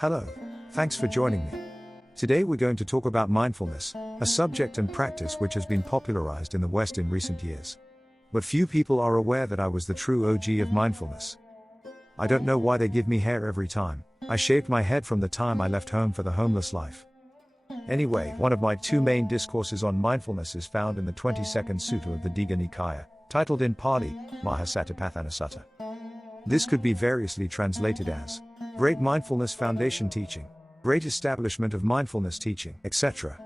Hello, thanks for joining me. Today we're going to talk about mindfulness, a subject and practice which has been popularized in the West in recent years. But few people are aware that I was the true OG of mindfulness. I don't know why they give me hair every time. I shaved my head from the time I left home for the homeless life. Anyway, one of my two main discourses on mindfulness is found in the 22nd sutta of the Digha Nikaya, titled in Pali, Mahasatipatthanasutta. This could be variously translated as Great Mindfulness Foundation Teaching, Great Establishment of Mindfulness Teaching, etc.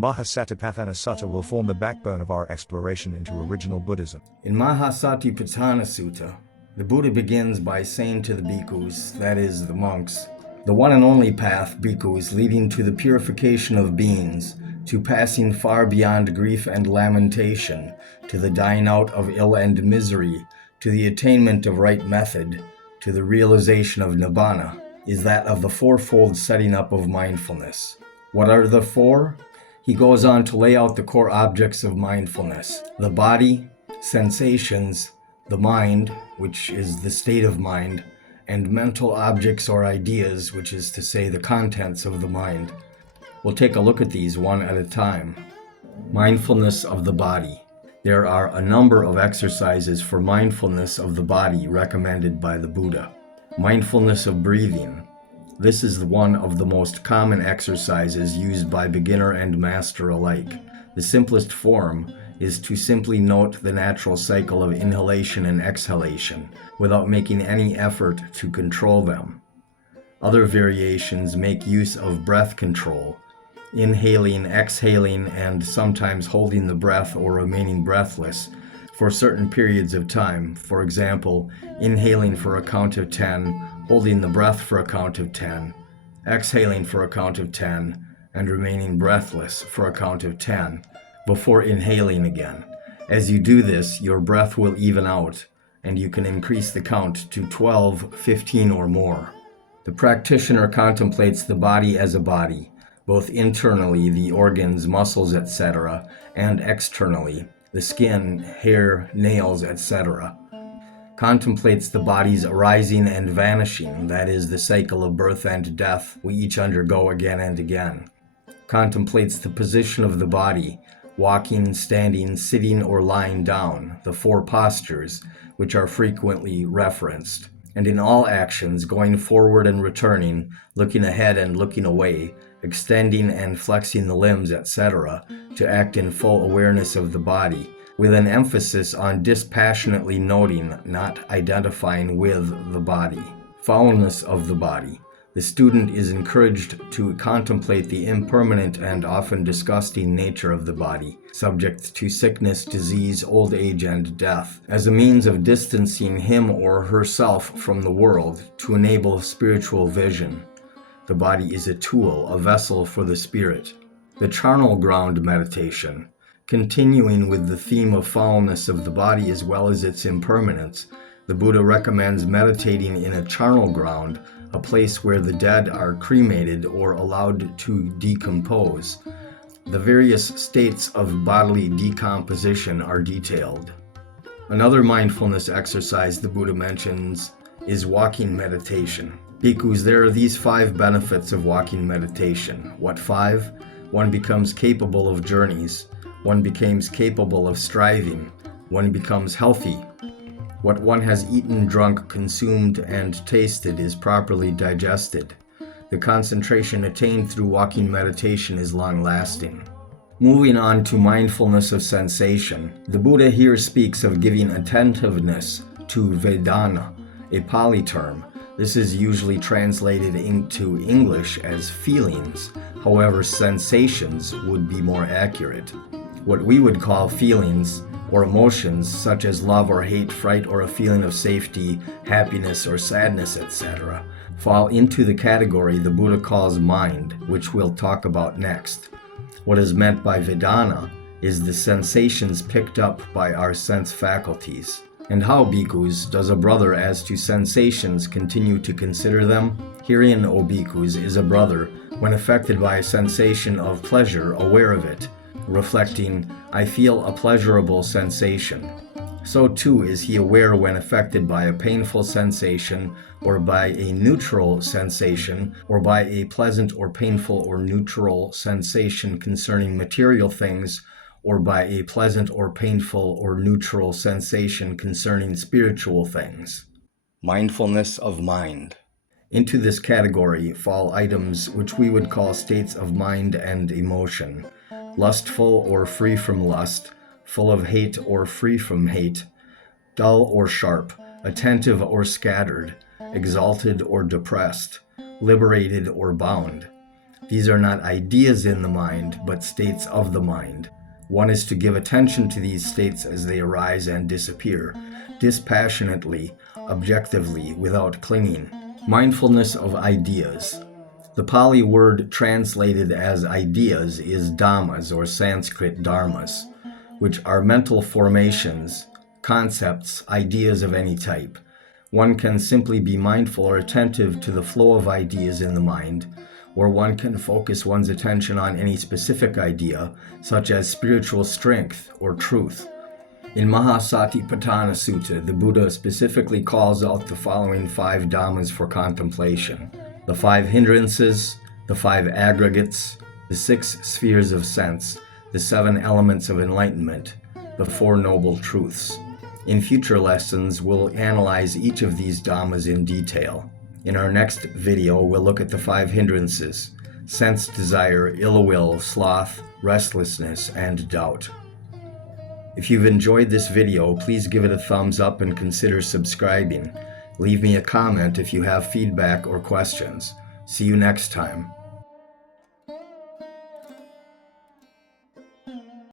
Mahasatipatthanasutta will form the backbone of our exploration into original Buddhism. In Mahasatipatthanasutta, the Buddha begins by saying to the bhikkhus, that is, the monks, the one and only path, bhikkhus, leading to the purification of beings, to passing far beyond grief and lamentation, to the dying out of ill and misery, to the attainment of right method, to the realization of nibbana, is that of the fourfold setting up of mindfulness. What are the four? He goes on to lay out the core objects of mindfulness: the body, sensations, the mind, which is the state of mind, and mental objects or ideas, which is to say the contents of the mind. We'll take a look at these one at a time. Mindfulness of the body. There are a number of exercises for mindfulness of the body recommended by the Buddha. Mindfulness of breathing. This is one of the most common exercises used by beginner and master alike. The simplest form is to simply note the natural cycle of inhalation and exhalation without making any effort to control them. Other variations make use of breath control, inhaling, exhaling, and sometimes holding the breath or remaining breathless for certain periods of time. For example, inhaling for a count of 10, holding the breath for a count of 10, exhaling for a count of 10, and remaining breathless for a count of 10 before inhaling again. As you do this, your breath will even out, and you can increase the count to 12, 15, or more. The practitioner contemplates the body as a body, both internally, the organs, muscles, etc., and externally, the skin, hair, nails, etc. Contemplates the body's arising and vanishing, that is, the cycle of birth and death we each undergo again and again. Contemplates the position of the body, walking, standing, sitting, or lying down, the four postures, which are frequently referenced. And in all actions, going forward and returning, looking ahead and looking away, extending and flexing the limbs, etc., to act in full awareness of the body, with an emphasis on dispassionately noting, not identifying with the body. Foulness of the body. The student is encouraged to contemplate the impermanent and often disgusting nature of the body, subject to sickness, disease, old age, and death, as a means of distancing him or herself from the world to enable spiritual vision. The body is a tool, a vessel for the spirit. The charnel ground meditation. Continuing with the theme of foulness of the body as well as its impermanence, the Buddha recommends meditating in a charnel ground, a place where the dead are cremated or allowed to decompose. The various states of bodily decomposition are detailed. Another mindfulness exercise the Buddha mentions is walking meditation. Bhikkhus, there are these 5 benefits of walking meditation. What 5? One becomes capable of journeys. One becomes capable of striving. One becomes healthy. What one has eaten, drunk, consumed, and tasted is properly digested. The concentration attained through walking meditation is long-lasting. Moving on to mindfulness of sensation, the Buddha here speaks of giving attentiveness to Vedana, a Pali term. This is usually translated into English as feelings. However, sensations would be more accurate. What we would call feelings or emotions such as love or hate, fright, or a feeling of safety, happiness, or sadness, etc., fall into the category the Buddha calls mind, which we'll talk about next. What is meant by Vedana is the sensations picked up by our sense faculties. And how, bhikkhus, does a brother as to sensations continue to consider them? Herein, O bhikkhus, is a brother, when affected by a sensation of pleasure, aware of it, reflecting, I feel a pleasurable sensation. So too is he aware when affected by a painful sensation, or by a neutral sensation, or by a pleasant or painful or neutral sensation concerning material things, or by a pleasant or painful or neutral sensation concerning spiritual things. Mindfulness of mind. Into this category fall items which we would call states of mind and emotion: lustful or free from lust, full of hate or free from hate, dull or sharp, attentive or scattered, exalted or depressed, liberated or bound. These are not ideas in the mind, but states of the mind. One is to give attention to these states as they arise and disappear, dispassionately, objectively, without clinging. Mindfulness of ideas. The Pali word translated as ideas is dhammas, or Sanskrit dharmas, which are mental formations, concepts, ideas of any type. One can simply be mindful or attentive to the flow of ideas in the mind, or one can focus one's attention on any specific idea, such as spiritual strength or truth. In Mahasatipatthanasutta, the Buddha specifically calls out the following 5 dhammas for contemplation: the 5 hindrances, the 5 aggregates, the 6 spheres of sense, the 7 elements of enlightenment, the 4 noble truths. In future lessons, we'll analyze each of these dhammas in detail. In our next video, we'll look at the 5 hindrances: sense desire, ill will, sloth, restlessness, and doubt. If you've enjoyed this video, please give it a thumbs up and consider subscribing. Leave me a comment if you have feedback or questions. See you next time.